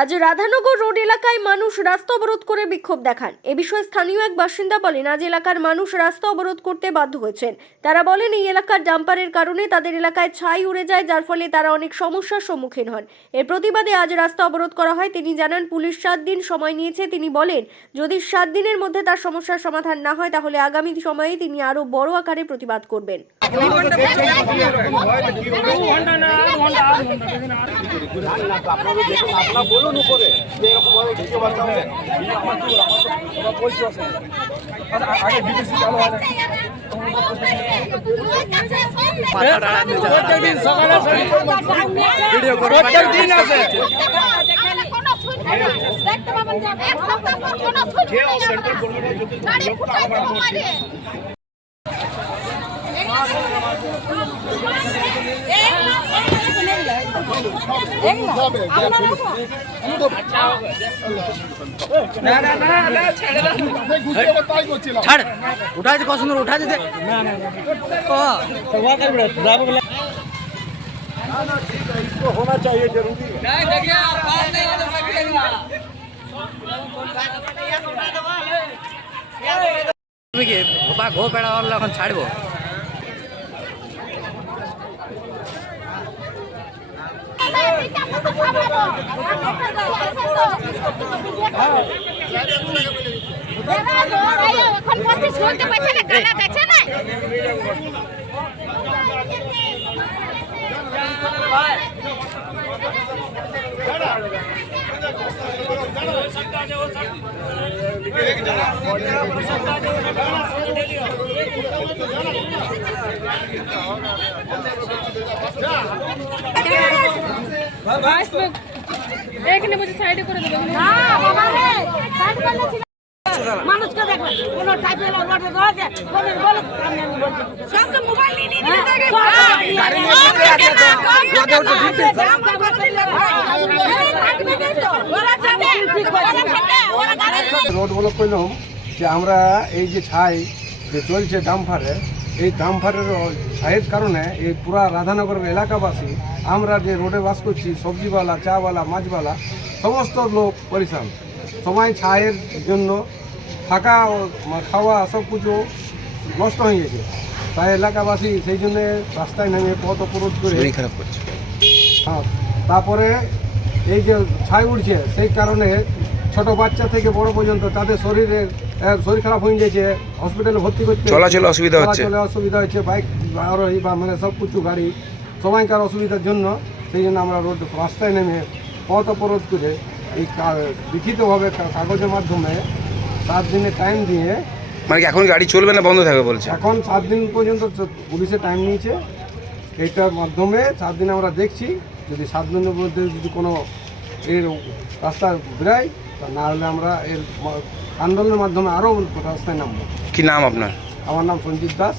আজ রাধানগর রোড এলাকায় মানুষ রাস্তা অবরোধ করে বিক্ষোভ দেখান। এ বিষয়ে স্থানীয় এক বাসিন্দা বলেন আজ এলাকার মানুষ রাস্তা অবরোধ করতে বাধ্য হয়েছেন। তারা বলেন এই এলাকার ডাম্পারের কারণে তাদের এলাকায় ছাই উড়ে যায় যার ফলে তারা অনেক সমস্যার সম্মুখীন হন। এর প্রতিবাদে আজ রাস্তা অবরোধ করা হয়। তিনি জানান পুলিশ সাত দিন সময় নিয়েছে। তিনি বলেন যদি সাত দিনের মধ্যে তার সমস্যার সমাধান না হয় তাহলে আগামী সময়ে তিনি আরও বড় আকারে প্রতিবাদ করবেন। আপনারা আপনারা বলুন উপরে যে এরকম ভাবে ভিডিও বার্তা হবে আমার কি আমরা বলছি আগে বিদেশি চালু হয়। ভিডিও করে। আছে। ছাড় উঠা আছে কত সুন্দর উঠা আছে দেখ ও होना चाहिए जरूरी है তুমি কি বা ঘো পেড়া হলে এখন ছাড়বো এখন পঁচিশ ঘণ্টা পয়সা গালা দেখছে না এখানে বসে সাইডে করে রোড ব্লক করলাম যে আমরা এই যে ছাই যে চলছে ডাম্পারে এই ডাম্পারের ছাইয়ের কারণে এই পুরা রাধানগরের এলাকাবাসী আমরা যে রোডে বাস করছি সবজিওয়ালা চাওয়ালা মাছওয়ালা সমস্ত লোক পরিশান সময় ছায়ের জন্য থাকা ও খাওয়া সব কিছু নষ্ট হয়ে গেছে। তাই এলাকাবাসী সেই জন্যে রাস্তায় নেমে পথ অবরোধ করে খারাপ করছে। হ্যাঁ তারপরে এই যে ছাই উঠছে সেই কারণে ছোট বাচ্চা থেকে বড় পর্যন্ত তাদের শরীরে আহ, শরীর খারাপ হয়ে গেছে হসপিটালে ভর্তি করতে চলাচলে অসুবিধা হচ্ছে। চলাচলে অসুবিধা হচ্ছে বাইক আরোহী বা মানে সব কিছু গাড়ি সবাইকার অসুবিধার জন্য সেই জন্য আমরা রোড রাস্তায় নেমে পথ অবরোধ করে এই লিখিতভাবে কাগজের মাধ্যমে সাত দিনের টাইম দিয়ে মানে এখন গাড়ি চলবে না বন্ধ থাকবে বলছে? এখন সাত দিন পর্যন্ত পুলিশে টাইম নিয়েছে। এইটার মাধ্যমে সাত দিন আমরা দেখছি যদি সাত দিনের মধ্যে যদি কোনো এর রাস্তা বেরায় না হলে আমরা এর আন্দোলনের মাধ্যমে আরও রাস্তায় নামবো। কি নাম আপনার? আমার নাম সঞ্জিত দাস।